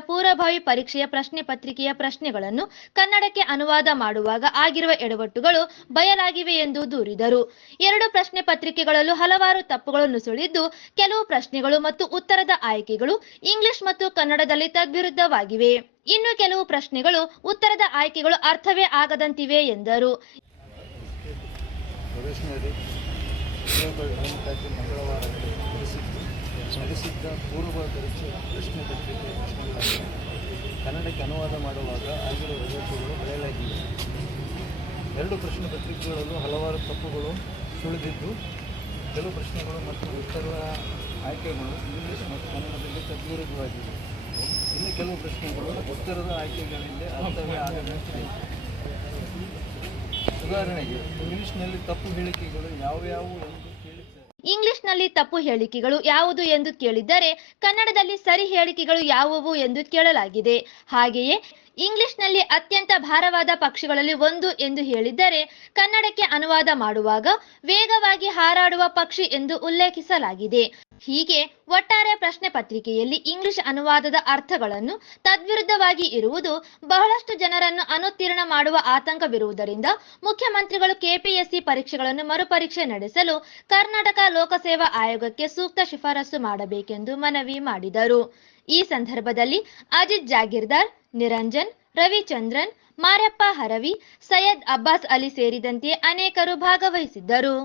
ಪೂರ್ವಭಾವಿ ಪರೀಕ್ಷೆಯ ಪ್ರಶ್ನೆ ಪತ್ರಿಕೆಯ ಪ್ರಶ್ನೆಗಳನ್ನು ಕನ್ನಡಕ್ಕೆ ಅನುವಾದ ಮಾಡುವಾಗ ಆಗಿರುವ ಎಡವಟ್ಟುಗಳು ಬಯಲಾಗಿವೆ ಎಂದು ದೂರಿದರು. ಎರಡು ಪ್ರಶ್ನೆ ಪತ್ರಿಕೆಗಳಲ್ಲೂ ಹಲವಾರು ತಪ್ಪುಗಳು ನುಸುಳಿದ್ದು, ಕೆಲವು ಪ್ರಶ್ನೆಗಳು ಮತ್ತು ಉತ್ತರದ ಆಯ್ಕೆಗಳು ಇಂಗ್ಲಿಷ್ ಮತ್ತು ಕನ್ನಡದಲ್ಲಿ ತದ್ವಿರುದ್ಧವಾಗಿವೆ. ಇನ್ನು ಕೆಲವು ಪ್ರಶ್ನೆಗಳು ಉತ್ತರದ ಆಯ್ಕೆಗಳು ಅರ್ಥವೇ ಆಗದಂತಿವೆ ಎಂದರು. ನಡೆಸಿದ್ದ ಪೂರ್ವ ಪರೀಕ್ಷೆ ಪ್ರಶ್ನೆ ಪತ್ರಿಕೆ ಪ್ರಶ್ನೆಗಳನ್ನು ಕನ್ನಡಕ್ಕೆ ಅನುವಾದ ಮಾಡುವಾಗ ಆಗಿರುವ ಎಡವಟ್ಟುಗಳು ಬಯಲಾಗಿವೆ. ಎರಡು ಪ್ರಶ್ನೆ ಪತ್ರಿಕೆಗಳಲ್ಲೂ ಹಲವಾರು ತಪ್ಪುಗಳು ಸುಳಿದಿದ್ದು, ಕೆಲವು ಪ್ರಶ್ನೆಗಳು ಮತ್ತು ಉತ್ತರದ ಆಯ್ಕೆಗಳು ಇಂಗ್ಲಿಷ್ ಮತ್ತು ಕನ್ನಡದಲ್ಲಿ ತದ್ವಿರುದ್ಧವಾಗಿವೆ. ಇನ್ನು ಕೆಲವು ಪ್ರಶ್ನೆಗಳು ಉತ್ತರದ ಆಯ್ಕೆಗಳಿಂದ ಅರ್ಥವೇ ಆಗದಂತಿದೆ. ಉದಾಹರಣೆಗೆ, ಇಂಗ್ಲಿಷ್ನಲ್ಲಿ ತಪ್ಪು ಹೇಳಿಕೆಗಳು ಯಾವುವು ಎಂದು ಇಂಗ್ಲಿಷ್ನಲ್ಲಿ ತಪ್ಪು ಹೇಳಿಕೆಗಳು ಯಾವುದು ಎಂದು ಕೇಳಿದ್ದರೆ ಕನ್ನಡದಲ್ಲಿ ಸರಿ ಹೇಳಿಕೆಗಳು ಯಾವುವು ಎಂದು ಕೇಳಲಾಗಿದೆ. ಹಾಗೆಯೇ ಇಂಗ್ಲಿಷ್ನಲ್ಲಿ ಅತ್ಯಂತ ಭಾರವಾದ ಪಕ್ಷಿಗಳಲ್ಲಿ ಒಂದು ಎಂದು ಹೇಳಿದ್ದರೆ ಕನ್ನಡಕ್ಕೆ ಅನುವಾದ ಮಾಡುವಾಗ ವೇಗವಾಗಿ ಹಾರಾಡುವ ಪಕ್ಷಿ ಎಂದು ಉಲ್ಲೇಖಿಸಲಾಗಿದೆ. ಹೀಗೆ ಒಟ್ಟಾರೆ ಪ್ರಶ್ನೆ ಪತ್ರಿಕೆಯಲ್ಲಿ ಇಂಗ್ಲಿಷ್ ಅನುವಾದದ ಅರ್ಥಗಳನ್ನು ತದ್ವಿರುದ್ಧವಾಗಿ ಇರುವುದು ಬಹಳಷ್ಟು ಜನರನ್ನು ಅನುತ್ತೀರ್ಣ ಮಾಡುವ ಆತಂಕವಿರುವುದರಿಂದ ಮುಖ್ಯಮಂತ್ರಿಗಳು ಕೆಪಿಎಸ್ಸಿ ಪರೀಕ್ಷೆಗಳನ್ನು ಮರುಪರೀಕ್ಷೆ ನಡೆಸಲು ಕರ್ನಾಟಕ ಲೋಕಸೇವಾ ಆಯೋಗಕ್ಕೆ ಸೂಕ್ತ ಶಿಫಾರಸು ಮಾಡಬೇಕೆಂದು ಮನವಿ ಮಾಡಿದರು. ಈ ಸಂದರ್ಭದಲ್ಲಿ ಅಜಿತ್ ಜಾಗೀರ್ದಾರ್, ನಿರಂಜನ್, ರವಿಚಂದ್ರನ್, ಮಾರ್ಯಪ್ಪ ಹರವಿ, ಸೈಯದ್ ಅಬ್ಬಾಸ್ ಅಲಿ ಸೇರಿದಂತೆ ಅನೇಕರು ಭಾಗವಹಿಸಿದ್ದರು.